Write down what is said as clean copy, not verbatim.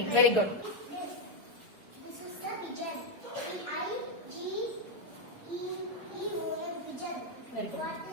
Green. Very good. This is the pigeon. Pigeon. Very good. What